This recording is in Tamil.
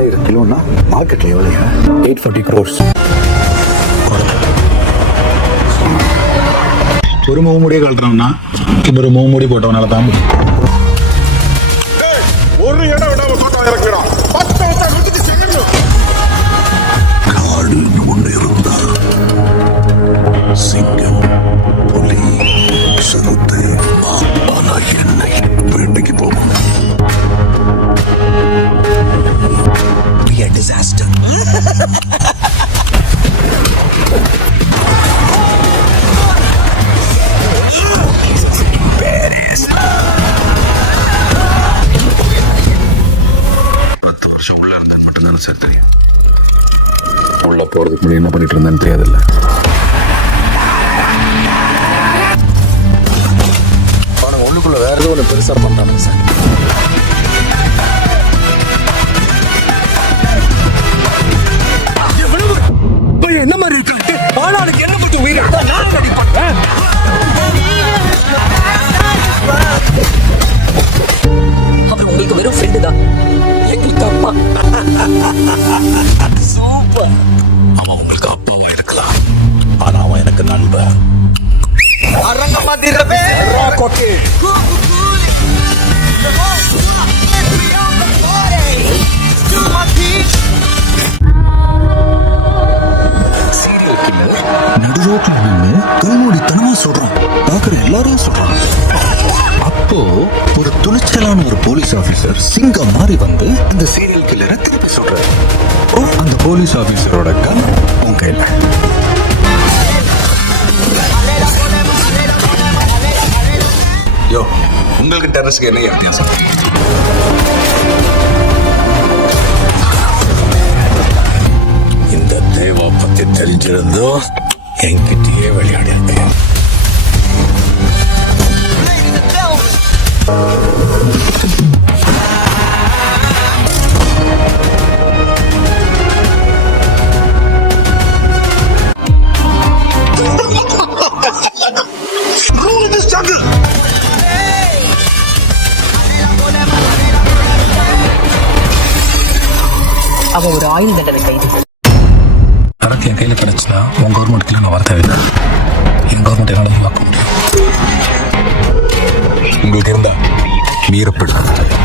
6000 கிலோன்னா மார்க்கெட்ல எவ்வளவு? 840 crores. ஒரு மூடியே கழட்டுறோம்னா இன்னொரு மூடி போட்டவனால தான் ஒரு இடம் விடாம தோட்டம் இறக்கிடும். 10 வருஷம் வீட்டுக்கு செகண்ட் காடு ஒன்று இருந்தா சிங்கம், புலி, சிறுத்தை, ஆனா என்னை வேட்டைக்கு போகும். Be a disaster. உள்ள இருந்தேன் மட்டும்தான் சார் தெரியும். உள்ள போறதுக்கு முன்னாடி என்ன பண்ணிட்டு இருந்தேன்னு தெரியாதுல்ல. அவனுக்கு உள்ளுக்குள்ள வேற ஏதோ ஒன்று பெருசா பண்றானுங்க சார். என்ன மாதிரி இருக்கு ஆனாலுக்கு என்ன பத்தி உயிரை நான் நடிப்பேன். அவன் உங்களுக்கு வெறும் ஃப்ரெண்டு தான், எங்களுக்கு அப்பா. சூப்பர். அவன் உங்களுக்கு அப்பாவா இருக்கலாம், ஆனா அவன் எனக்கு நண்பன். நடுரோட்ல நின்று கல்மூடித்தனமா சொல்றான். பாக்குற எல்லாரும் சொல்றாங்க. அப்போ ஒரு துணிச்சலான ஒரு போலீஸ் ஆபீசர் சிங்கம் மாறி வந்து இந்த சீரியல் கில்லரை திருப்பி சொல்றாரு. அந்த போலீஸ் ஆபீசரோட கன் உன் கையில. யோ, உங்களுக்கு டெரஸ்க்கு என்ன வித்தியாசம்? இந்த தேவா பத்தி தெரிஞ்சிருந்தோ என்கிட்டயே விளையாடி இருப்பேன். அவன் ஒரு ஆயுள் தண்டனை கைது. நடக்க என் கையில் கிடைச்சுன்னா உன் கவர்மெண்ட்ல நான் வர தேவையில்லை. என் கவர்மெண்ட் என்னால் பார்க்க முடியும். உங்களுக்கு இருந்தா மீறப்படும்.